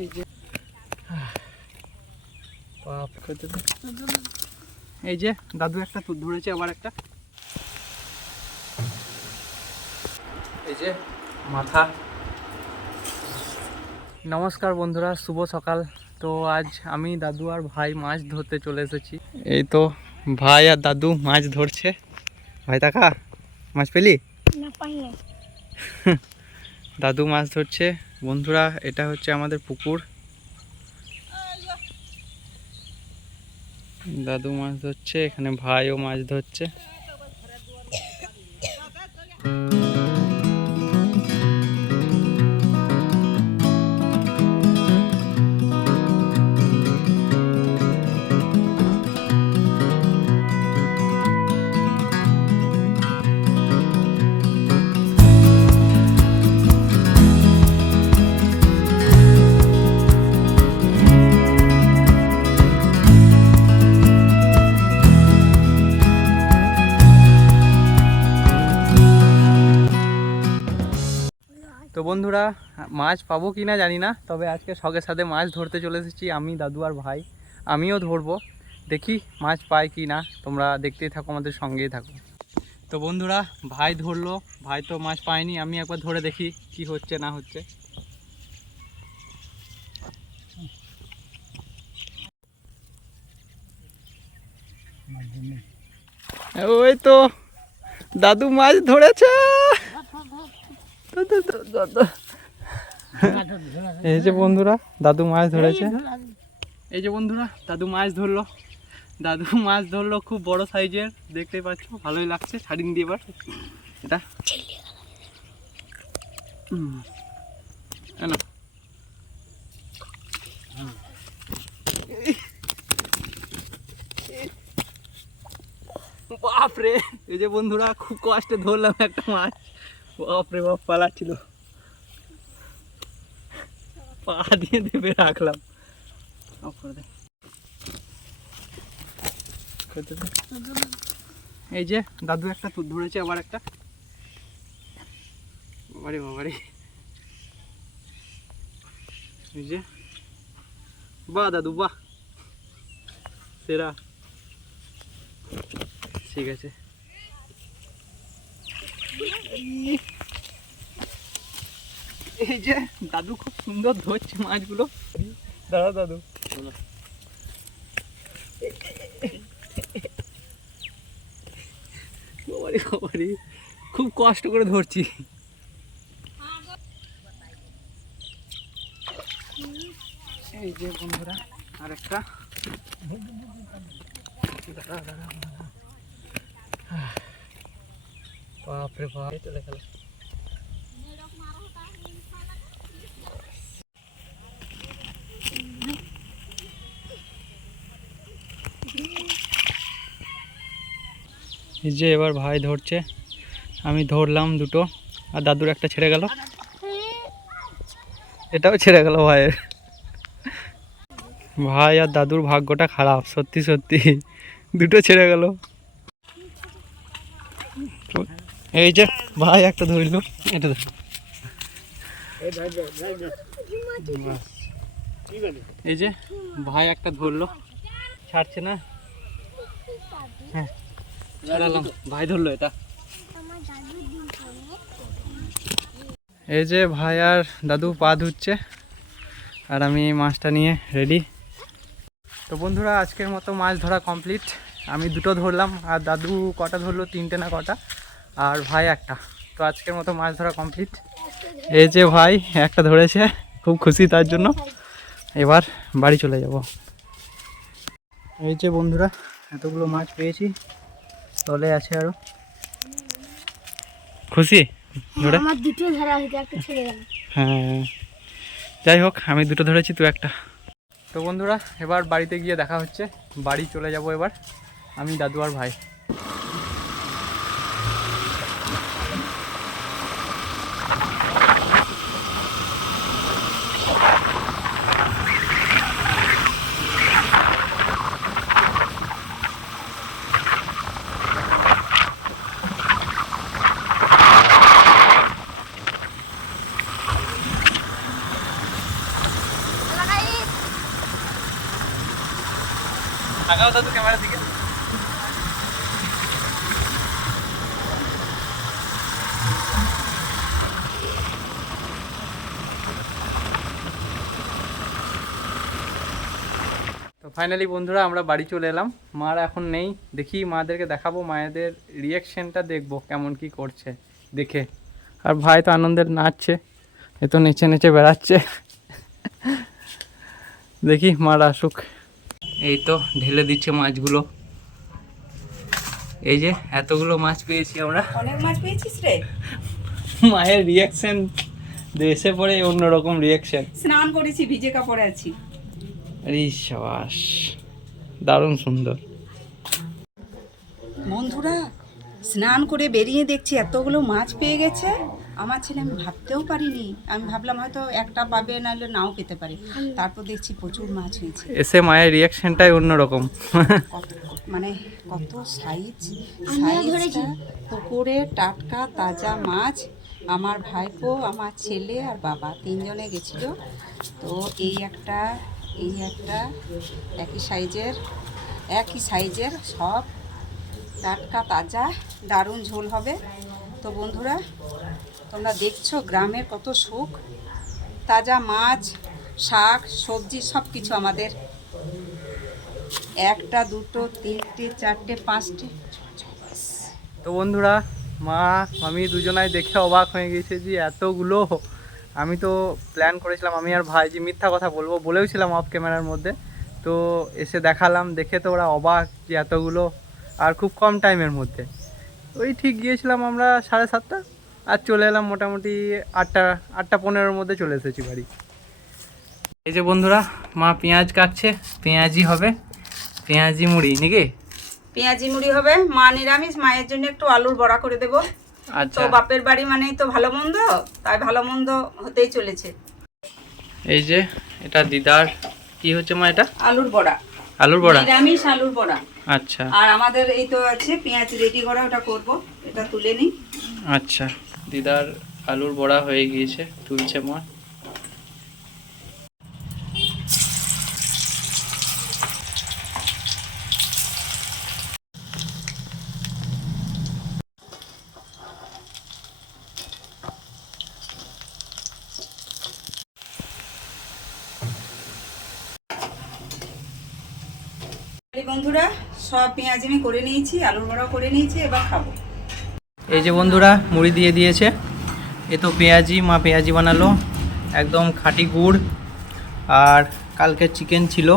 এই যে এই যে দাদু একটা ধরেছে, আবার একটা এই যে মাথা। নমস্কার বন্ধুরা, শুভ সকাল। তো আজ আমি দাদু আর ভাই মাছ ধরতে চলে এসেছি। এই তো ভাই আর দাদু মাছ ধরছে। ভাই তাকা, মাছ পেলি? না, পাইনি। দাদু মাছ ধরছে। বন্ধুরা, এটা হচ্ছে আমাদের পুকুর। দাদু মাছ ধরছে, এখানে ভাইও মাছ ধরছে। তো বন্ধুরা, মাছ পাবো কি না জানি না, তবে আজকে শখের সাথে মাছ ধরতে চলে এসেছি আমি, দাদু আর ভাই। আমিও ধরবো, দেখি মাছ পাই কি না। তোমরা দেখতেই থাকো, আমাদের সঙ্গেই থাকো। তো বন্ধুরা, ভাই ধরলো, ভাই তো মাছ পায়নি। আমি একবার ধরে দেখি কি হচ্ছে না হচ্ছে। ওই তো দাদু মাছ ধরেছে। এই যে বন্ধুরা, দাদু মাছ ধরেছে। এই যে বন্ধুরা, দাদু মাছ ধরলো। দাদু মাছ ধরলো, খুব বড় সাইজের, দেখতেই পাচ্ছ। ভালোই লাগছে। ছাড়িন দিয়ে এবার এটা বাপরে। এই যে বন্ধুরা, খুব কষ্টে ধরলাম একটা মাছ। বাপরে বাপ, পালাচ্ছিল। পা দিয়ে দেবে রাখলাম। এই যে দাদু একটা ধরেছে, আবার একটা। বাবারে বাবারে, এই যে বাহ দাদু বাহ, সেরা। ঠিক আছে। এই যে দাদু খুব সুন্দর ধরছে মাছগুলো। দাদা দাদু খুব কষ্ট করে ধরছি। এই যে বন্ধুরা, আর একটা। বাপরে বাপ, চলে গেল। এই যে এবার ভাই ধরছে, আমি ধরলাম দুটো, আর দাদুর একটা ছেড়ে গেল। এটাও ছেড়ে গেল ভাইয়ের। ভাই আর দাদুর ভাগ্যটা খারাপ, সত্যি সত্যি। দুটো ছেড়ে গেল। এই যে ভাই একটা ধরল, এটা ধর। এই যে ভাই একটা ধরলো, ছাড়ছে না। হ্যাঁ, ছাড়ালাম। ভাই ধরলো এটা। এই যে ভাই আর দাদু পা ধুচ্ছে, আর আমি মাছটা নিয়ে রেডি। তো বন্ধুরা, আজকের মতো মাছ ধরা কমপ্লিট। আমি দুটো ধরলাম, আর দাদু কটা ধরলো, তিনটে না কটা, আর ভাই একটা। তো আজকের মতো মাছ ধরা কমপ্লিট। এই যে ভাই একটা ধরেছে, খুব খুশি তার জন্য। এবার বাড়ি চলে যাব। এই যে বন্ধুরা, এতগুলো মাছ পেয়েছি, তলে আছে আরো। খুশি ধরে? আমার দুটো ধরা হয়েছে, একটা ছেড়ে গেল। হ্যাঁ, যাই হোক, আমি দুটো ধরেছি, তুই একটা। তো বন্ধুরা, এবার বাড়িতে গিয়ে দেখা হচ্ছে। বাড়ি চলে যাব এবার আমি, দাদু আর ভাই। তাকাও দাদু ক্যামেরার দিকে। তো ফাইনালি বন্ধুরা আমরা বাড়ি চলে এলাম। মারা এখন নেই, দেখি মাদেরকে দেখাবো, মায়েদের রিয়াকশনটা দেখবো কেমন কি করছে দেখে। আর ভাই তো আনন্দের নাচছে, এ তো নেচে নেচে বেড়াচ্ছে। দেখি মারা আসুক। এই তো ঢেলে দিচ্ছে মাছগুলো, এই যে এতগুলো মাছ পেয়েছি আমরা। অনেক মাছ পেয়েছিস রে। মায়ের রিয়াকশন এসে পরে অন্যরকম রিয়াকশন। স্নান করেছি, ভিজে কাপড়ে আছি। আরে শাবাশ, দারুণ সুন্দর। বন্ধুরা স্নান করে বেরিয়ে দেখছি এতগুলো মাছ পেয়ে গেছে। আমার ছেলে, আমি ভাবতেও পারিনি। আমি ভাবলাম হয়তো একটা পাবে, নাহলে নাও পেতে পারে। তারপর দেখছি প্রচুর মাছ হয়েছে। এসে মায়ের রিয়াকশনটাই অন্যরকম। মানে কত সাইজটা, পুকুরে টাটকা তাজা মাছ। আমার ভাইপো, আমার ছেলে আর বাবা তিনজনে গেছিল। তো এই একটা একই সাইজের সব টাটকা তাজা, দারুণ ঝোল হবে। তো বন্ধুরা তোমরা দেখছো গ্রামের কত সুখ, তাজা মাছ, শাক সবজি সব কিছু আমাদের। একটা, দুটো, তিনটে, চারটে, পাঁচটে। তো বন্ধুরা মা আমি দুজনাই দেখে অবাক হয়ে গেছে যে এতগুলো। আমি তো প্ল্যান করেছিলাম আমি আর ভাই যে মিথ্যা কথা বলবো, বলেওছিলাম অফ ক্যামেরার মধ্যে। তো এসে দেখালাম, দেখে তো ওরা অবাক যে এতগুলো আর খুব কম টাইমের মধ্যে। ওই ঠিক গিয়েছিলাম আমরা 7:30, আর চলে এলাম মোটামুটি 8টা 15-র মধ্যে চলে এসেছি বাড়ি। এই যে বন্ধুরা মা পেঁয়াজ কাটছে, পেঁয়াজি হবে, পেঁয়াজি মুড়ি নাকি? পেঁয়াজি মুড়ি হবে। মা নিরামিষ, মায়ের জন্য একটু আলুর বড়া করে দেবো। আচ্ছা, তো বাপের বাড়ি মানেই তো ভালো মন্দ, তাই ভালো মন্দ হতেই চলেছে। এই যে এটা দিদার, কি হচ্ছে মা এটা? আলুর বড়া। আলুর বড়া, নিরামিষ আলুর বড়া। আচ্ছা আর আমাদের এই তো আছে পেঁয়াজ রেডি করা, ওটা করব। এটা তুলে নিই। আচ্ছা, দিদার আলুর বড়া হয়ে গিয়েছে, তুলছে মা। বন্ধুরা সব পেঁয়াজ আমি করে নিয়েছি, আলুর বড়া করে নিয়েছি, এবার খাবো। এই যে বন্ধুরা মুড়ি দিয়ে দিয়েছে, এ তো পেঁয়াজি, মা পেঁয়াজি বানালো, একদম খাঁটি গুড়। আর কালকে চিকেন ছিল,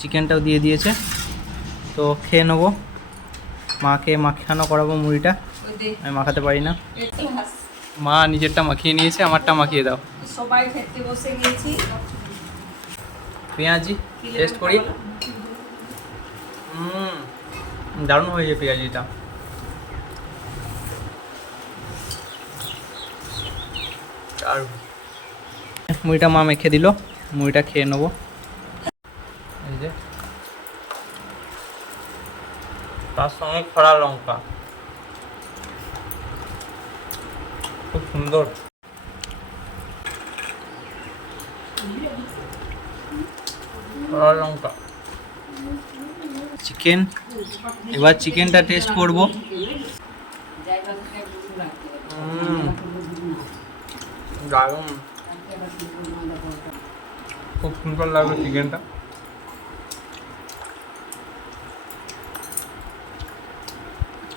চিকেনটাও দিয়ে দিয়েছে। তো খেয়ে নেবো, মাকে মাখানো করাবো মুড়িটা, আমি মাখাতে পারি না। মা নিজেরটা মাখিয়ে নিয়েছে, আমারটা মাখিয়ে দাও। সবাই খেতে বসে গিয়েছি। পেঁয়াজি টেস্ট করি। দারুণ হয়েছে পেঁয়াজিটা। আর মুড়িটা মা মেখে দিল, মুড়িটা খেয়ে নেবো। এই যে তার সঙ্গে খরা লঙ্কা, খুব সুন্দর। খরা লঙ্কা, চিকেন। এবার চিকেনটা টেস্ট করব। দারুণ, খুব সুন্দর লাগবে চিকেনটা।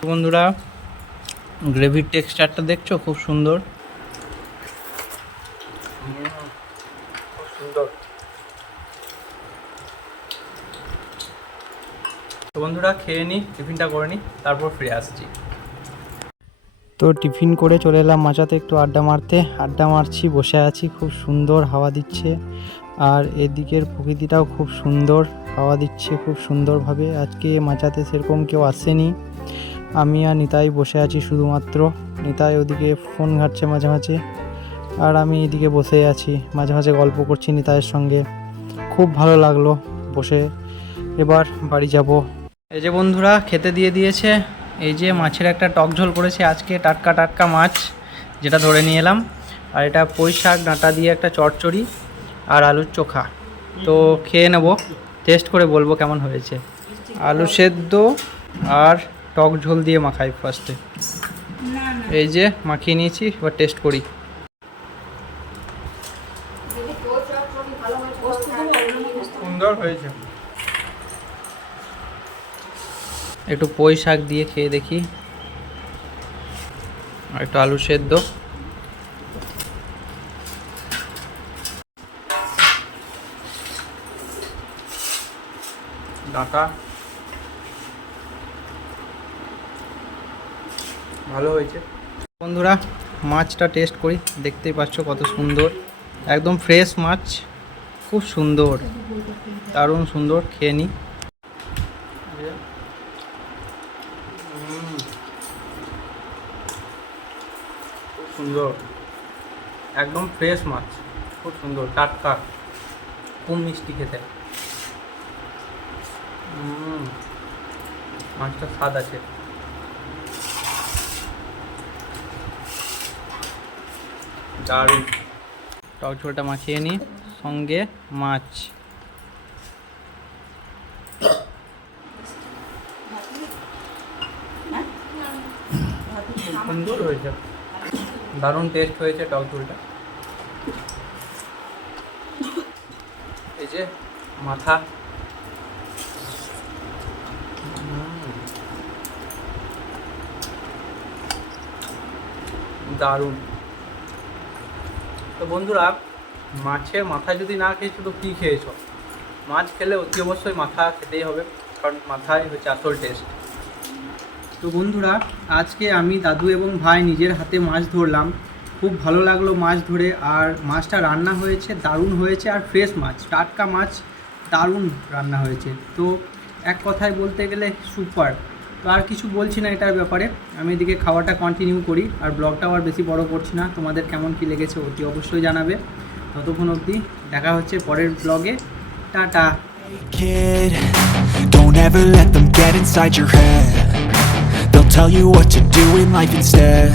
বন্ধুরা গ্রেভির টেক্সচারটা দেখছো, খুব সুন্দর, খুব সুন্দর। তো বন্ধুরা খেয়ে নিই, টিফিনটা করে নিই, তারপর ফিরে আসছি। তো টিফিন করে চলে এলাম মাচাতে একটু আড্ডা মারছি, বসে আছি, খুব সুন্দর হাওয়া দিচ্ছে। আর এদিকের প্রকৃতিটাও খুব সুন্দর, হাওয়া দিচ্ছে খুব সুন্দরভাবে। আজকে মাচাতে সেরকম কেউ আসেনি, আমি আর নিতাই বসে আছি শুধুমাত্র। নিতাই ওদিকে ফোন ঘাঁটছে মাঝে মাঝে, আর আমি এদিকে বসে আছি, মাঝে মাঝে গল্প করছি নিতাইয়ের সঙ্গে। খুব ভালো লাগলো বসে। এবার বাড়ি যাব। এই যে বন্ধুরা খেতে দিয়ে দিয়েছে, এই যে মাছের একটা টক ঝোল করেছে আজকে, টাটকা টাটকা মাছ যেটা ধরে নিয়ে এলাম। আর এটা পুঁই শাক ডাঁটা দিয়ে একটা চচ্চড়ি আর আলুর চোখা। তো খেয়ে নেব, টেস্ট করে বলবো কেমন হয়েছে। আলু সেদ্ধ আর টক ঝোল দিয়ে মাখাই ফার্স্টে। না না এই যে মাখিয়ে নিয়েছি, এবার টেস্ট করি। সুন্দর হয়েছে। একটু পুঁই শাক দিয়ে খেয়ে দেখি, আর একটু আলু সেদ্ধ। ডাটা ভালো হয়েছে। বন্ধুরা মাছটা টেস্ট করি, দেখতেই পাচ্ছ কত সুন্দর, একদম ফ্রেশ মাছ, খুব সুন্দর, দারুণ সুন্দর। খেয়ে নিই। খুব সুন্দর, একদম ফ্রেশ মাছ, খুব সুন্দর, টাটকা, খুব মিষ্টি খেতে। মাছটা স্বাদ আছে। দারুণ। টক ঝোলটা মাখিয়ে নিই, সঙ্গে মাছ। সুন্দর হয়েছে, দারুণ টেস্ট হয়েছে টক ঝোলটা। এই যে মাথা, দারুণ। তো বন্ধুরা, মাছের মাথা যদি না খেয়েছো তো কী খেয়েছো? মাছ খেলে অতি অবশ্যই মাথা খেতেই হবে, কারণ মাথাই হচ্ছে আসল টেস্ট। তো বন্ধুরা, আজকে আমি দাদু এবং ভাই নিজের হাতে মাছ ধরলাম, খুব ভালো লাগলো মাছ ধরে। আর মাছটা রান্না হয়েছে, দারুণ হয়েছে, আর ফ্রেশ মাছ, টাটকা মাছ, দারুণ রান্না হয়েছে। তো এক কথায় বলতে গেলে সুপার। তো আর কিছু বলছি না এটার ব্যাপারে, আমি এদিকে খাওয়াটা কন্টিনিউ করি, আর ব্লগটাও আর বেশি বড় করছি না। তোমাদের কেমন কী লেগেছে অতি অবশ্যই জানাবে। ততক্ষণ অবধি দেখা হচ্ছে পরের ব্লগে। Tata. Kid, don't ever let them get inside your head. They'll tell you what to do in life instead.